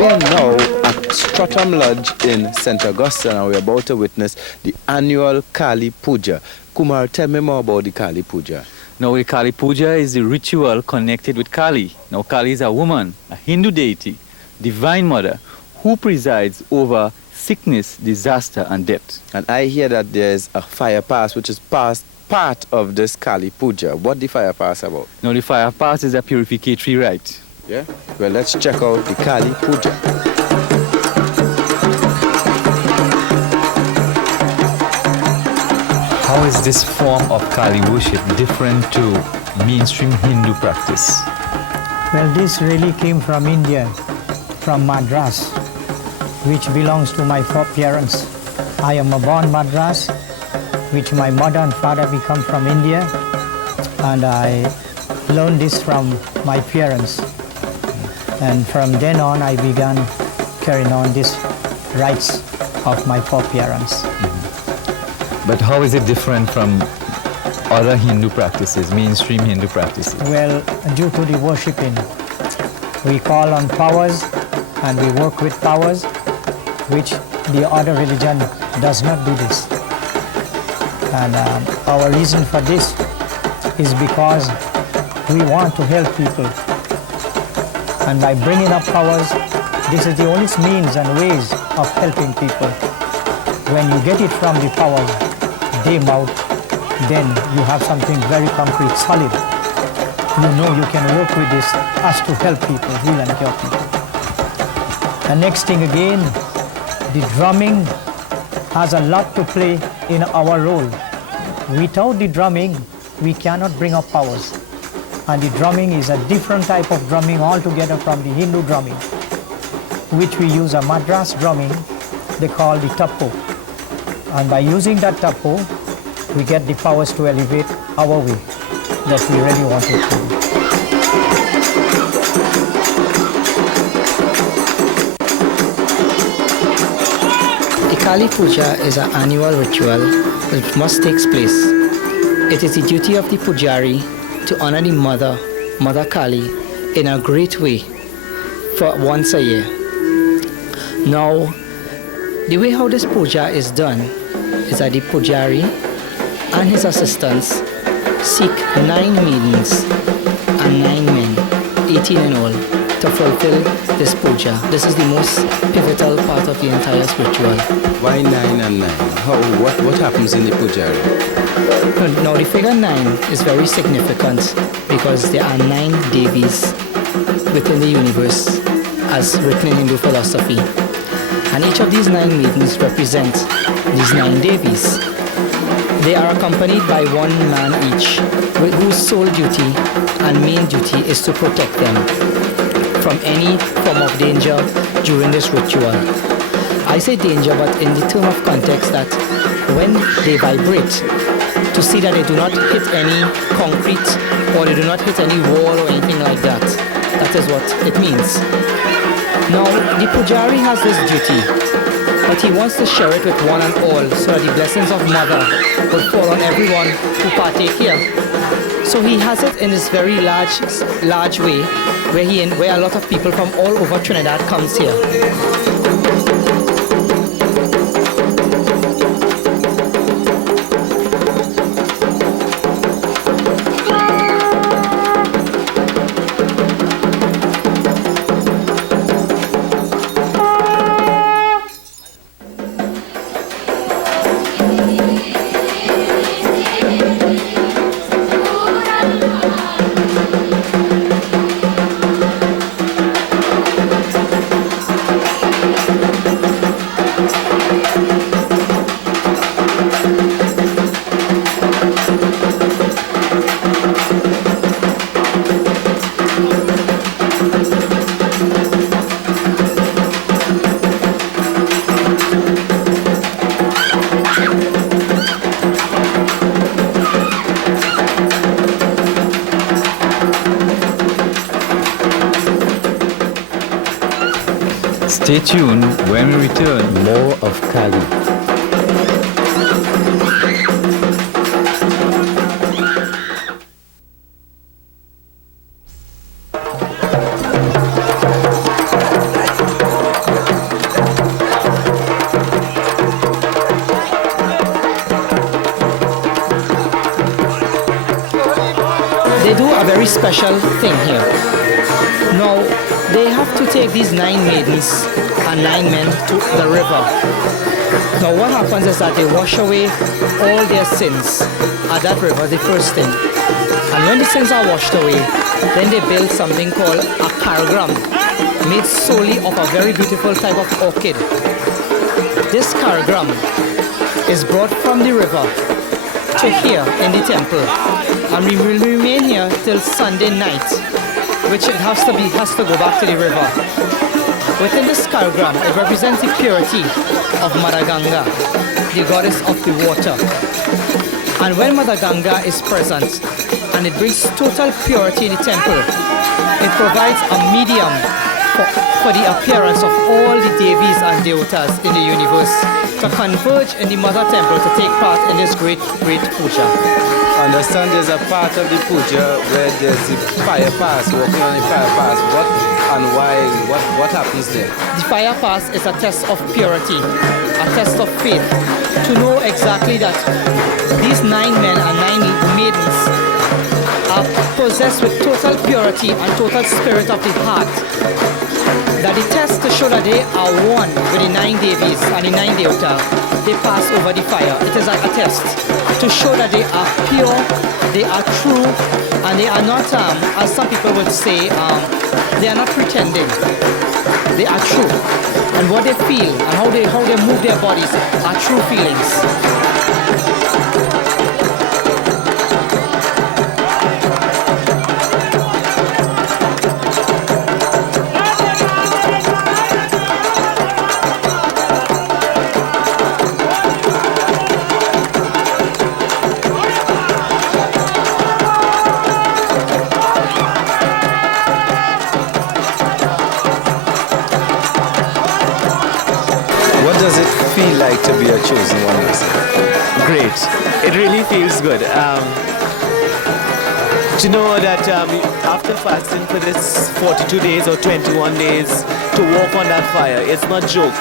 We are now at Streatham Lodge in St. Augustine and we're about to witness the annual Kali Puja. Kumar, tell me more about the Kali Puja. Now, the Kali Puja is the ritual connected with Kali. Now, Kali is a woman, a Hindu deity, divine mother, who presides over sickness, disaster, and death. And I hear that there's a fire pass which is part of this Kali Puja. What the fire pass about? Now, the fire pass is a purificatory rite. Yeah? Well, let's check out the Kali Puja. How is this form of Kali worship different to mainstream Hindu practice? Well, this really came from India, from Madras, which belongs to my foreparents. I am a born Madras, which my mother and father become from India, and I learned this from my parents. And from then on, I began carrying on these rites of my foreparents. But how is it different from other Hindu practices, mainstream Hindu practices? Well, due to the worshipping, we call on powers and we work with powers, which the other religion does not do this. And our reason for this is because we want to help people. And by bringing up powers, this is the only means and ways of helping people. When you get it from the powers, them out, then you have something very concrete, solid. You know you can work with this as to help people, heal and cure people. The next thing again, the drumming has a lot to play in our role. Without the drumming, we cannot bring up powers. And the drumming is a different type of drumming altogether from the Hindu drumming, which we use a Madras drumming, they call the tapo. And by using that tapo, we get the powers to elevate our way that we really want it to. The Kali Puja is an annual ritual that must take place. It is the duty of the pujari to honor the Mother Kali, in a great way for once a year. Now, the way how this puja is done is that the pujari and his assistants seek 9 maidens and 9 men, 18 in all, to fulfill this puja. This is the most pivotal part of the entire ritual. Why 9 and 9? What happens in the pujari? Now the figure 9 is very significant because there are 9 Devis within the universe as written in Hindu philosophy. And each of these 9 maidens represent these 9 Devis. They are accompanied by 1 man each, whose sole duty and main duty is to protect them from any form of danger during this ritual. I say danger, but in the term of context that when they vibrate, to see that they do not hit any concrete or they do not hit any wall or anything like that. That is what it means. Now, the pujari has this duty, but he wants to share it with one and all so that the blessings of Mother will fall on everyone who partake here. So he has it in this very large way where a lot of people from all over Trinidad comes here. Stay tuned when we return. More of Kali. they do a very special thing here. Now, they have to take these 9 maidens and 9 men to the river. Now, what happens is that they wash away all their sins at that river, the first thing. And when the sins are washed away, then they build something called a caragram, made solely of a very beautiful type of orchid. This caragram is brought from the river to here in the temple, and we will remain here till Sunday night, which it has to go back to the river. Within this caragram, it represents the purity of Mother Ganga, the goddess of the water. And when Mother Ganga is present, and it brings total purity in the temple, it provides a medium for the appearance of all the Devis and Devatas in the universe to converge in the Mother Temple to take part in this great puja. I understand there's a part of the puja where there's the fire pass, walking on the fire pass. What and why, what happens there? The fire pass is a test of purity, a test of faith, to know exactly that these 9 men and 9 maidens are possessed with total purity and total spirit of the heart. That the test to show that they are one with the 9 Devis and the 9 Devata, they pass over the fire. It is like a test to show that they are pure, they are true, and they are not, as some people would say, they are not pretending. They are true. And what they feel and how they move their bodies are true feelings. What does it feel like to be a chosen one? Great. It really feels good. To know that after fasting for this 42 days or 21 days to walk on that fire, it's not joke.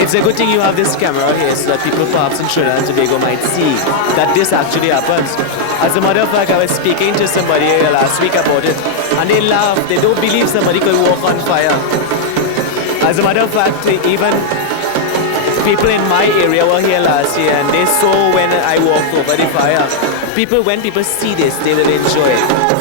It's a good thing you have this camera here so that people perhaps in Trinidad and Tobago might see that this actually happens. As a matter of fact, I was speaking to somebody last week about it, and they laugh. They don't believe somebody could walk on fire. As a matter of fact, even people in my area were here last year and they saw when I walked over the fire. When people see this, they will enjoy it.